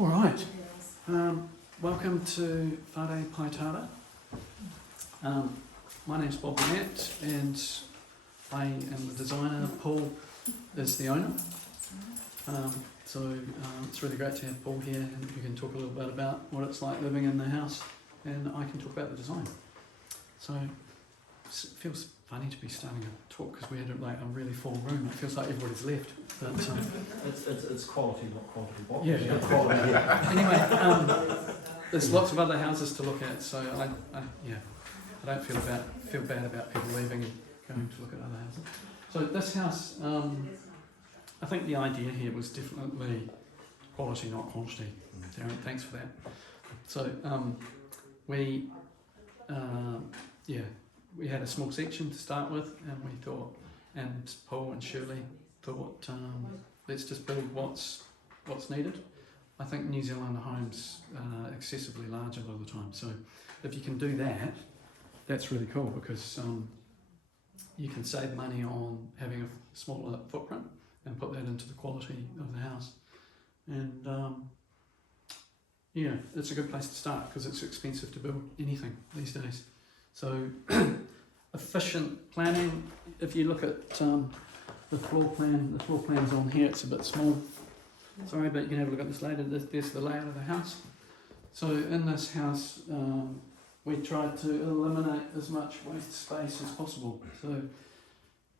All right. Welcome to Whare Paitara. My name's Bob Burnett and I am the designer. Paul is the owner. It's really great to have Paul here, and we can talk a little bit about what it's like living in the house, and I can talk about the design. So it feels funny to be starting a talk because we had a really full room. It feels like everybody's left. But it's quality, not quantity. What? Yeah. Quality. Anyway, there's lots of other houses to look at, so I don't feel bad about people leaving and going to look at other houses. So this house, I think the idea here was definitely quality, not quantity. Darren, thanks for that. So we had a small section to start with, and we thought, and Paul and Shirley thought, let's just build what's needed. I think New Zealand homes are excessively large a lot of the time, so if you can do that, that's really cool, because you can save money on having a smaller footprint and put that into the quality of the house. And it's a good place to start because it's expensive to build anything these days. So efficient planning. If you look at the floor plan's on here. It's a bit small. Sorry, but you can have a look at this later. There's the layout of the house. So in this house, we tried to eliminate as much waste space as possible. So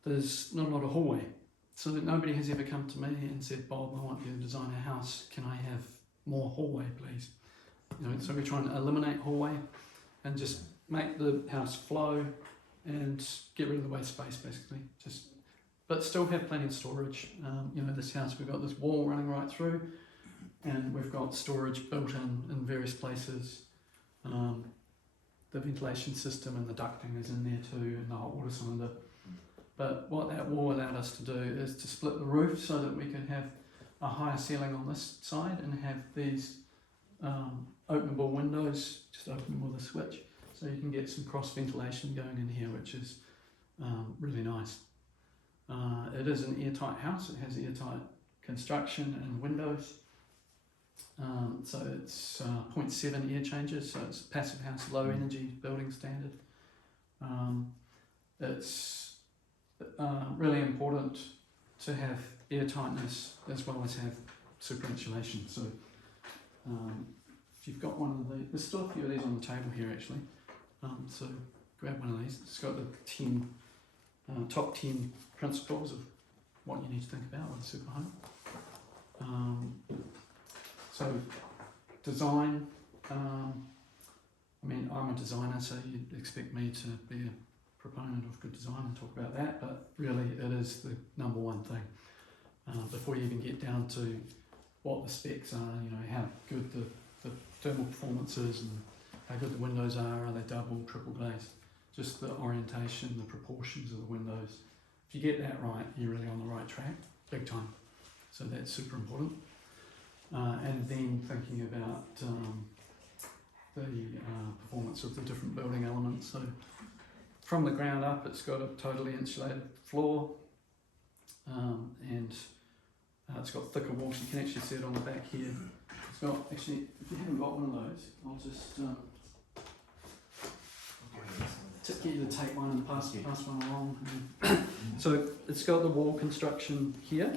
there's not a lot of hallway. So that nobody has ever come to me and said, Bob, I want you to design a house. Can I have more hallway, please? So we're trying to eliminate hallway and just make the house flow and get rid of the waste space, basically. But still have plenty of storage. This house, we've got this wall running right through, and we've got storage built in various places. The ventilation system and the ducting is in there too, and the hot water cylinder. But what that wall allowed us to do is to split the roof so that we could have a higher ceiling on this side and have these openable windows, just open them with a switch, so you can get some cross ventilation going in here, which is really nice. It is an airtight house. It has airtight construction and windows. So it's 0.7 air changes, so it's a passive house, low energy building standard. It's really important to have air tightness as well as have super insulation. So if you've got one of these, there's still a few of these on the table here actually. So grab one of these. It's got the top 10 principles of what you need to think about with a super home. So design, I'm a designer, so you'd expect me to be a proponent of good design and talk about that, but really it is the number one thing. Before you even get down to what the specs are, how good the thermal performance is and how good the windows are they double, triple glazed, just the orientation, the proportions of the windows. If you get that right, you're really on the right track, big time. So that's super important. And then thinking about the performance of the different building elements. So from the ground up, it's got a totally insulated floor, and it's got thicker walls. You can actually see it on the back here. It's got, actually, if you haven't got one of those, I'll just tip you to take one and pass one along. So it's got the wall construction here.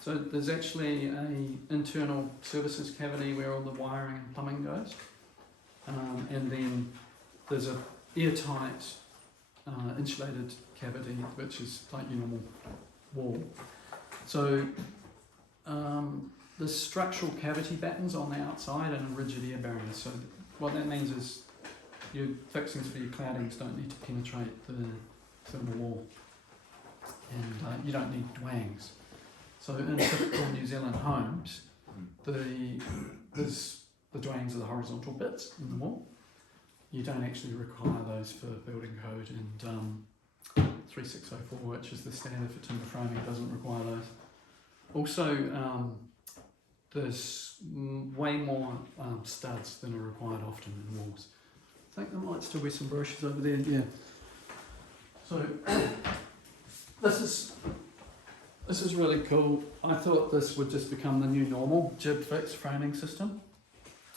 So there's actually an internal services cavity where all the wiring and plumbing goes, and then there's a airtight insulated cavity which is like your normal wall. So there's structural cavity battens on the outside and a rigid air barrier. So what that means is your fixings for your claddings don't need to penetrate the thermal wall, and you don't need dwangs. So in typical New Zealand homes, the dwangs are the horizontal bits in the wall. You don't actually require those for building code, and 3604, which is the standard for timber framing, doesn't require those. Also, there's way more studs than are required often in walls. I think there might still be some brushes over there, yeah. So this is This is really cool. I thought this would just become the new normal, jib fix framing system,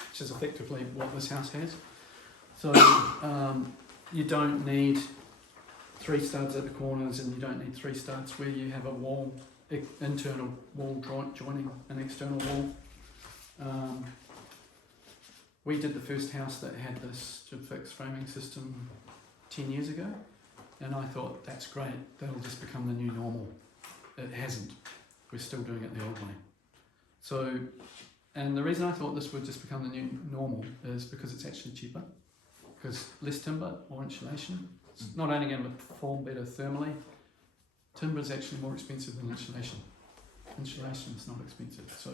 which is effectively what this house has. So you don't need 3 studs at the corners, and you don't need 3 studs where you have a wall, internal wall joining an external wall. We did the first house that had this jib fix framing system 10 years ago, and I thought that's great, that'll just become the new normal. It hasn't. We're still doing it the old way. So, and the reason I thought this would just become the new normal is because it's actually cheaper, because less timber, more insulation. It's not only going to perform better thermally, timber is actually more expensive than insulation. Insulation is not expensive. So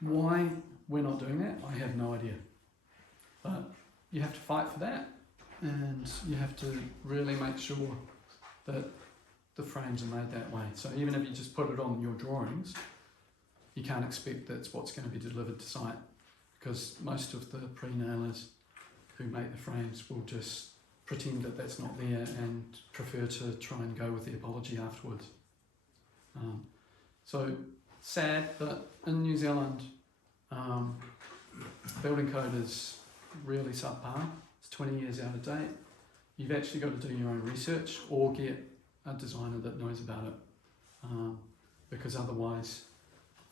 why we're not doing that, I have no idea. But you have to fight for that, and you have to really make sure that the frames are made that way. So even if you just put it on your drawings, you can't expect that's what's going to be delivered to site, because most of the pre-nailers who make the frames will just pretend that that's not there and prefer to try and go with the apology afterwards. So sad, but in New Zealand, building code is really subpar. It's 20 years out of date. You've actually got to do your own research or get a designer that knows about it, because otherwise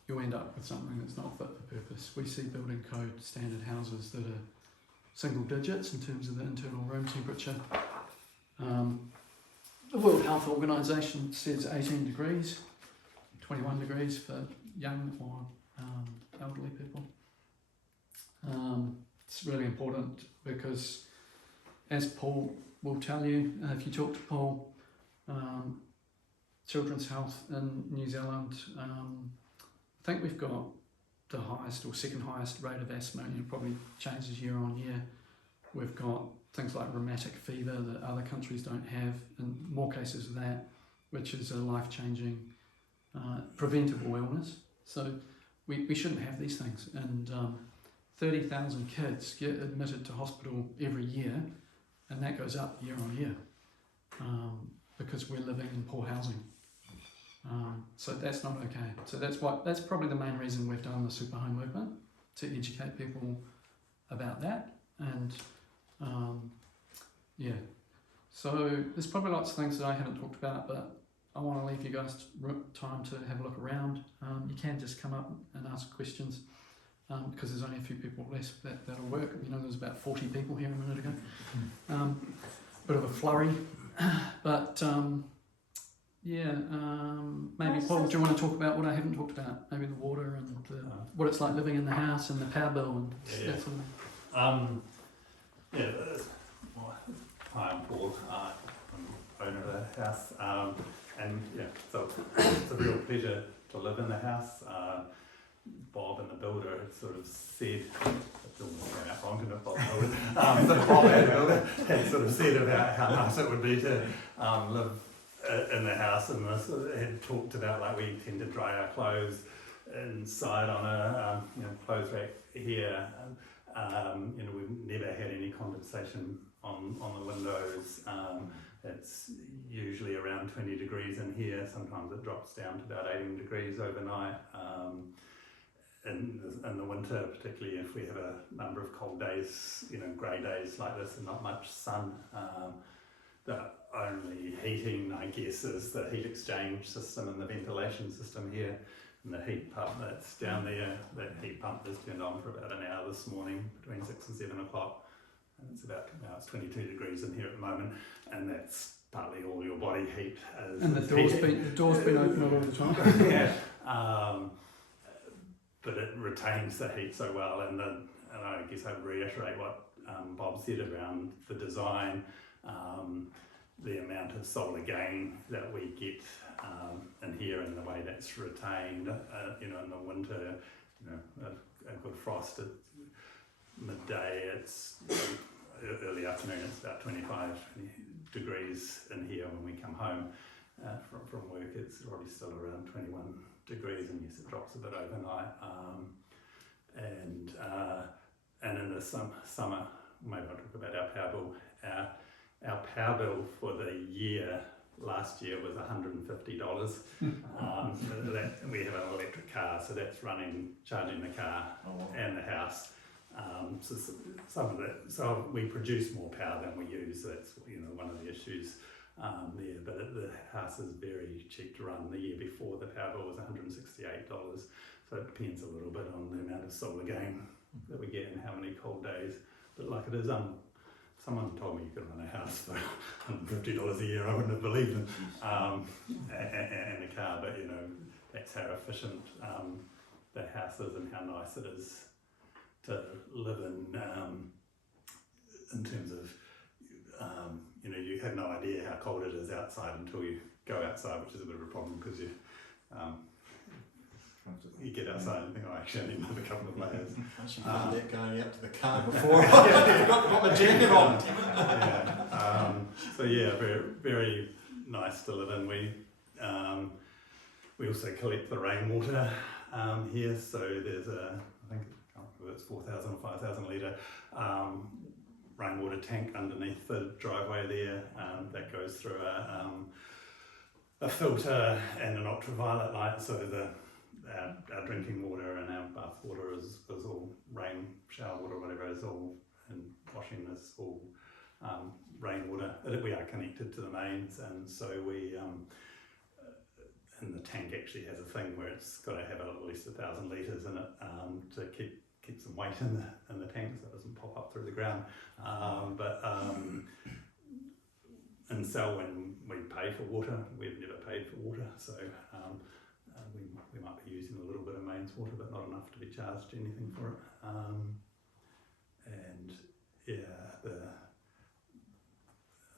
you'll end up with something that's not fit for purpose. We see building code standard houses that are single digits in terms of the internal room temperature. The World Health Organization says 18 degrees, 21 degrees for young or elderly people. It's really important because, as Paul will tell you, if you talk to Paul, children's health in New Zealand, I think we've got the highest or second highest rate of asthma, and it probably changes year on year. We've got things like rheumatic fever that other countries don't have, and more cases of that, which is a life-changing preventable illness. So we shouldn't have these things, and 30,000 kids get admitted to hospital every year, and that goes up year on year because we're living in poor housing. So that's not okay. So that's probably the main reason we've done the super home movement, to educate people about that. And yeah, so there's probably lots of things that I haven't talked about, but I want to leave you guys time to have a look around. You can just come up and ask questions, because there's only a few people left that'll work. You know, there was about 40 people here a minute ago. Bit of a flurry, but yeah, maybe Paul, do you want to talk about what I haven't talked about? Maybe the water and what it's like living in the house and the power bill and that sort of thing. Hi, I'm Paul. I'm owner of the house, and so it's a real pleasure to live in the house. Bob and the builder had sort of said, it's almost going out wrong, didn't it, Bob? So Bob and the builder had sort of said about how nice it would be to live in the house, and this had talked about like we tend to dry our clothes inside on a clothes rack here. We've never had any condensation on the windows. It's usually around 20 degrees in here. Sometimes it drops down to about 18 degrees overnight. In the winter, particularly if we have a number of cold days, grey days like this and not much sun, the only heating, I guess, is the heat exchange system and the ventilation system here. And the heat pump that's down there, that heat pump is turned on for about an hour this morning between 6 and 7 o'clock. And it's it's 22 degrees in here at the moment, and that's partly all your body heat. And the door's been open all the time. Yeah. But it retains the heat so well, and I guess I'd reiterate what Bob said around the design, the amount of solar gain that we get in here, and the way that's retained. In the winter, a good frost at midday, it's early afternoon, it's about 25 degrees in here. When we come home from work, it's probably still around 21 degrees, and yes, it drops a bit overnight. And in the summer, maybe I'll talk about our power bill. Our power bill for the year last year was $150. We have an electric car, so that's charging the car and the house. So we produce more power than we use. So that's one of the issues there. But the house is very cheap to run. The year before, the power bill was $168. So it depends a little bit on the amount of solar gain that we get and how many cold days. But like it is, someone told me you could run a house for $150 a year. I wouldn't have believed them. And a car, but that's how efficient the house is and how nice it is to live in terms of you have no idea how cold it is outside until you go outside, which is a bit of a problem because you get outside and think, actually I need another couple of layers. I actually found that going out to the car before. I forgot to put my jacket on. So very, very nice to live in. We also collect the rainwater here, so there's I think it's 4,000 or 5,000 litre rainwater tank underneath the driveway there that goes through a filter and an ultraviolet light, so our drinking water and our bath water is all rain, shower water, whatever is all, and washing is all rainwater. We are connected to the mains, and so and the tank actually has a thing where it's got to have at least 1,000 litres in it to keep some weight in the tank so it doesn't pop up through the ground. And so when we pay for water, we've never paid for water, so we might be using a little bit of mains water, but not enough to be charged anything for it.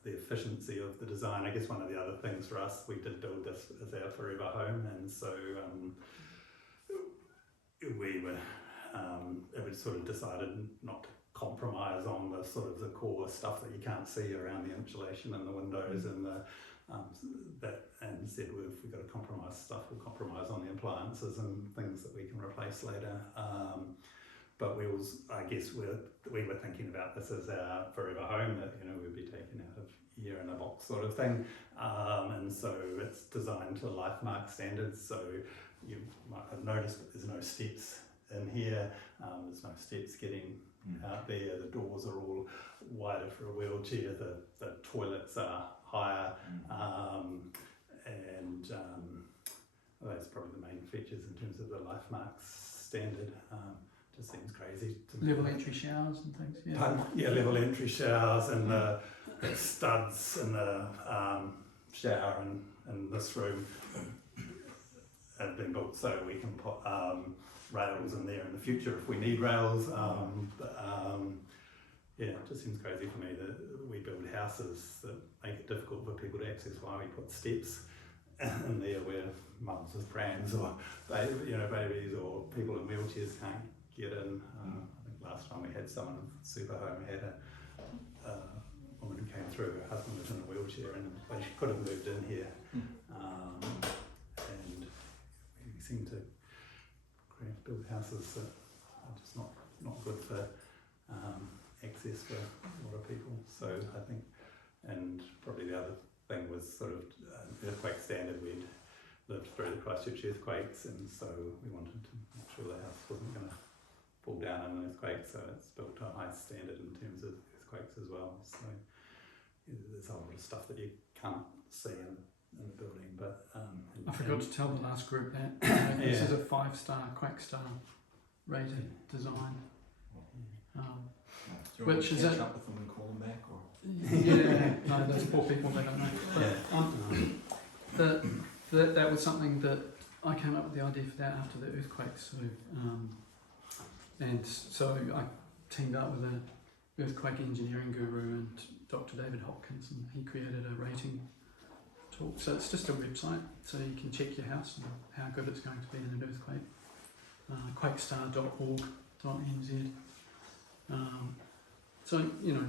The efficiency of the design. I guess one of the other things for us, we did build this as our forever home, and so it was sort of decided not to compromise on the sort of the core stuff that you can't see around the insulation and the windows and and said, well, if we've got to compromise stuff, we'll compromise on the appliances and things that we can replace later. But we were thinking about this as our forever home that we'd be taken out of here in a box sort of thing, and so it's designed to LifeMark standards. So you might have noticed that there's no steps in here. There's no steps getting out there. The doors are all wider for a wheelchair. The toilets are higher, and those are probably the main features in terms of the LifeMark standard. Just seems crazy to me. Level entry showers and things. Level entry showers and the studs in the shower in this room have been built so we can put rails in there in the future if we need rails. It just seems crazy for me that we build houses that make it difficult for people to access. Why we put steps in there where mums with prams or babies or people in wheelchairs can't get in. I think last time we had someone in Super Home had a woman who came through, her husband was in a wheelchair and they could have moved in here. And we seem to build houses that are just not good for access for a lot of people. So I think, and probably the other thing was sort of earthquake standard. We'd lived through the Christchurch earthquakes, and so we wanted to make sure the house wasn't going to fall down in an earthquake, so it's built to a high standard in terms of earthquakes as well. So there's a whole lot of stuff that you can't see in the building. But I forgot to tell the last group that this is a 5-star Quackstar rated design. Do you want Which to is catch it? up with them and call them back? Or? No, those poor people, they don't know. But that was something that I came up with the idea for that after the earthquake. So I teamed up with an earthquake engineering guru and Dr. David Hopkins, and he created a rating tool. So it's just a website, so you can check your house and how good it's going to be in an earthquake. Quakestar.org.nz. So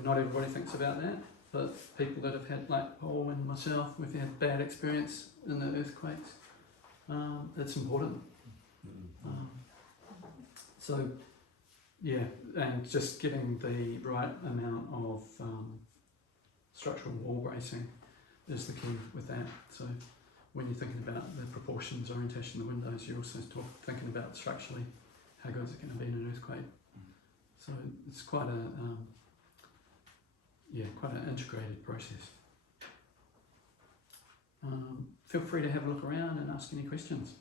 not everybody thinks about that, but people that have had, like Paul and myself, we've had bad experience in the earthquakes. It's important. And just giving the right amount of structural wall bracing is the key with that. So when you're thinking about the proportions, orientation of the windows, you're also thinking about structurally how good is it going to be in an earthquake. So it's quite quite an integrated process. Feel free to have a look around and ask any questions.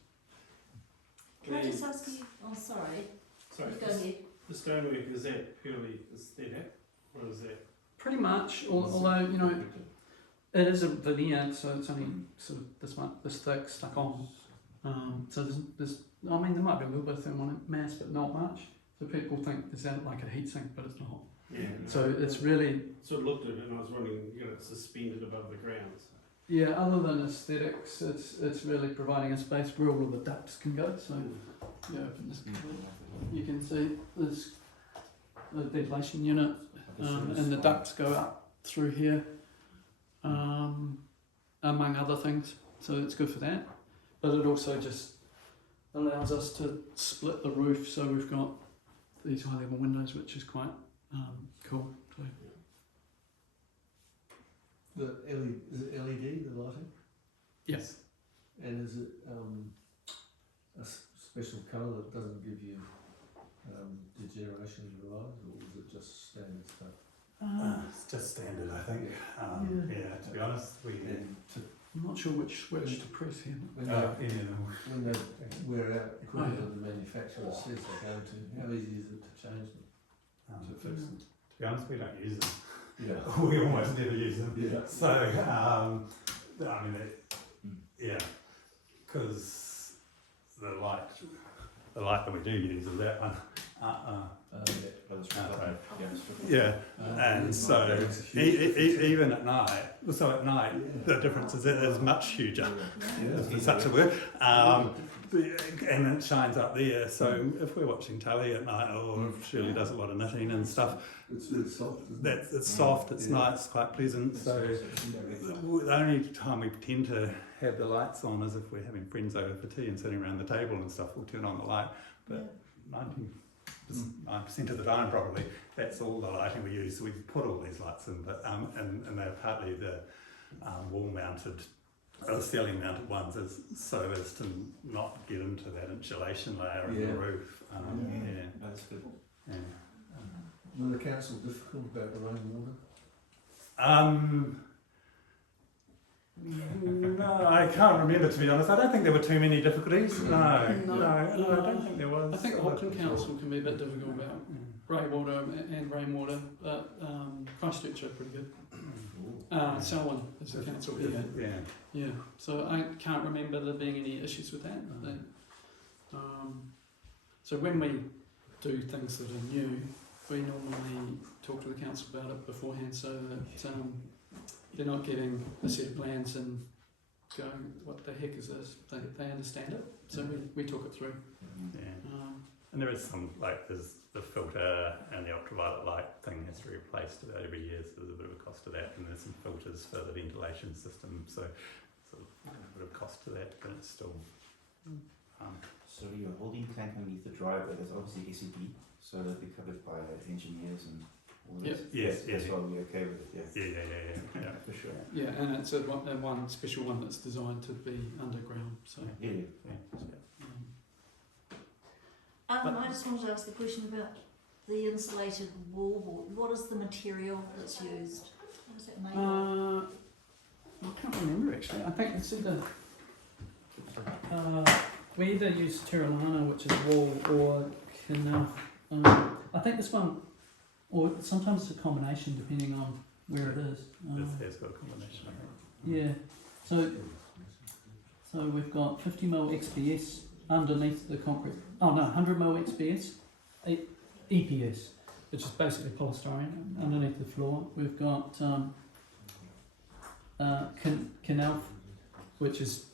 Can I just ask you, oh sorry, Sorry, go ahead. the stonework, is that purely aesthetic, or is that? Pretty much, although, you know, it is a veneer, so it's only sort of this thick stuck on. So there's, I mean, there might be a little bit of thermal mass, but not much. So people think there's like a heat sink, but it's not. Yeah. So it's really, So I looked at it and I was wondering, you know, it's suspended above the ground. So. yeah, other than aesthetics, it's really providing a space where all of the ducts can go. So, yeah, you can see there's a ventilation unit, and the ducts go up through here, among other things. So it's good for that. But it also just allows us to split the roof, so we've got these high level windows, which is quite cool. So, The LED, is it LED, the lighting? yes. And is it a special colour that doesn't give you degeneration in your eyes, or is it just standard stuff? It's just standard, I think. Yeah, to be honest, we. And to, I'm not sure which switch to press here. when, Yeah. when they wear out equipment that the manufacturer says they're going to, how easy is it to change them, to fix them? To be honest, we don't use them. Yeah. We almost never use them. Yeah. So, I mean, yeah, because the light that we do use is that one. Yeah, and so even at night, at night the difference is much huger, if such a word, and it shines up there. So if we're watching telly at night, or if Shirley does a lot of knitting and stuff, It's soft. it's soft, it's nice, quite pleasant. So the only time we tend to have the lights on is if we're having friends over for tea and sitting around the table and stuff. We'll turn on the light, but 99% of the time probably that's all the lighting we use. So we put all these lights in, but and they're partly the wall mounted, ceiling mounted ones, so as to not get into that insulation layer of the roof. That's good. Yeah. Were the council difficult about the rainwater? No, I can't remember, to be honest. I don't think there were too many difficulties. No, I don't think there was. I think Auckland Council can be a bit difficult about greywater and rainwater, but Christchurch are pretty good. Selwyn is the council here. Yeah. Yeah, so I can't remember there being any issues with that. So when we do things that are new, we normally talk to the council about it beforehand, so that they're not getting a set of plans and going, what the heck is this? They understand it, so we talk it through. Yeah. And there is some, there's the filter and the ultraviolet light thing has to be replaced every year, so there's a bit of a cost to that, and there's some filters for the ventilation system, so a bit of cost to that, but it's still. So your holding tank underneath the driveway, that's obviously SED, so that'll be covered by engineers and all this. That's why we're okay with it, Yeah. for sure. Yeah, and it's a one special one that's designed to be underground, so. I just wanted to ask a question about the insulated wallboard. What is the material that's used? What is it made of? I can't remember actually. I think it's either we either use Terralana, which is wool, or Knauf. I think this one, or sometimes it's a combination depending on where it is. This has got a combination. Yeah. So we've got 50mm XPS underneath the concrete. Oh no, 100mm XPS, EPS, which is basically polystyrene underneath the floor. We've got Knauf, which is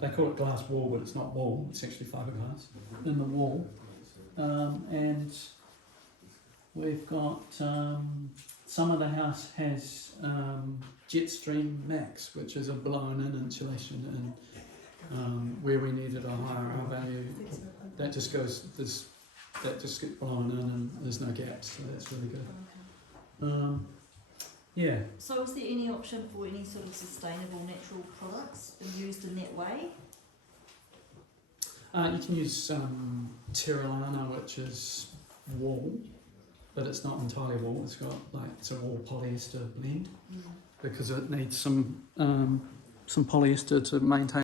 they call it glass wall, but it's not wall. It's actually fiberglass in the wall, and we've got some of the house has Jetstream Max, which is a blown-in insulation, and where we needed a higher R value, that just gets blown in, and there's no gaps, so that's really good. Yeah. So is there any option for any sort of sustainable natural products used in that way? You can use Terralana, which is wool, but it's not entirely wool. It's got it's a wool polyester blend because it needs some polyester to maintain